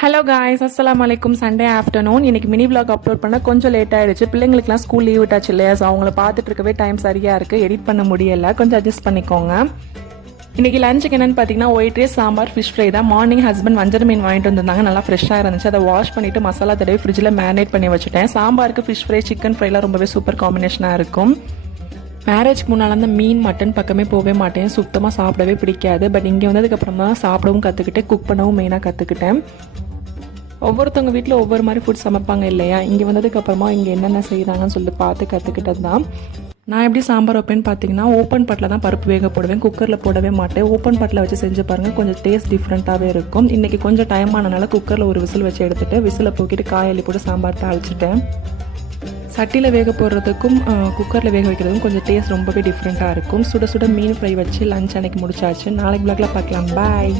Hello guys, அஸ்ஸலாமு அலைக்கும். Sunday afternoon. இன்னைக்கு மினி vlog அப்லோட் பண்ண கொஞ்சம் லேட் ஆயிடுச்சு. பிள்ளைங்களுக்குலாம் ஸ்கூல் லீவ் விட்டாச்சு இல்லையா? ஸோ அவங்கள பார்த்துட்டு இருக்கவே டைம் சரியா இருக்கு. எடிட் பண்ண முடியல, கொஞ்சம் அட்ஜஸ்ட் பண்ணிக்கோங்க. இன்னைக்கு லஞ்சுக்கு என்னன்னு பார்த்தீங்கன்னா white rice, sambar, fish fry தான். மார்னிங் ஹஸ்பண்ட் வஞ்சர மீன் வாங்கிட்டு வந்திருந்தாங்க, நல்லா ஃப்ரெஷ்ஷாக இருந்துச்சு. அதை வாஷ் பண்ணிட்டு மசாலா தடவி ஃப்ரிட்ஜில் மேரினேட் பண்ணி வச்சுட்டேன். சாம்பாருக்கு ஃபிஷ் ஃப்ரை, சிக்கன் ஃப்ரைலாம் ரொம்பவே சூப்பர் காம்பினேஷனாக இருக்கும். மேரேஜ்க்கு முன்னால் அந்த மீன் மட்டன் பக்கமே போகவே மாட்டேன், சுத்தமாக சாப்பிடவே பிடிக்காது. பட் இங்கே வந்ததுக்கப்புறம் தான் சாப்பிடவும் கற்றுக்கிட்டேன், குக் பண்ணவும் மெயினாக கற்றுக்கிட்டேன். ஒவ்வொருத்தவங்க வீட்டில் ஒவ்வொரு மாதிரி ஃபுட் சமைப்பாங்க இல்லையா? இங்கே வந்ததுக்கப்புறமா இங்கே என்னென்ன செய்கிறாங்கன்னு சொல்லிட்டு பார்த்து கற்றுக்கிட்டது தான். நான் எப்படி சாம்பார் வைப்பேன்னு பார்த்தீங்கன்னா ஓப்பன் பாட்டில் தான் பருப்பு வேக போடுவேன், குக்கரில் போடவே மாட்டேன். ஓப்பன் பாட்டில் வச்சு செஞ்சு பாருங்கள், கொஞ்சம் டேஸ்ட் டிஃப்ரெண்ட்டாகவே இருக்கும். இன்றைக்கி கொஞ்சம் டைம் ஆனனால குக்கரில் ஒரு விசில் வச்சு எடுத்துகிட்டு விசிலை போக்கிட்டு காயல்லி போட்டு சாம்பார் தாளிச்சிட்டேன். சட்டியில் வேக போடுறதுக்கும் குக்கரில் வேக வைக்கிறதுக்கும் கொஞ்சம் டேஸ்ட் ரொம்பவே டிஃப்ரெண்ட்டாக இருக்கும். சுட சுட மீன் ஃப்ரை வச்சு லஞ்ச் அன்னைக்கு முடிச்சாச்சு. நாளைக்கு vlogல பார்க்கலாம். பாய்.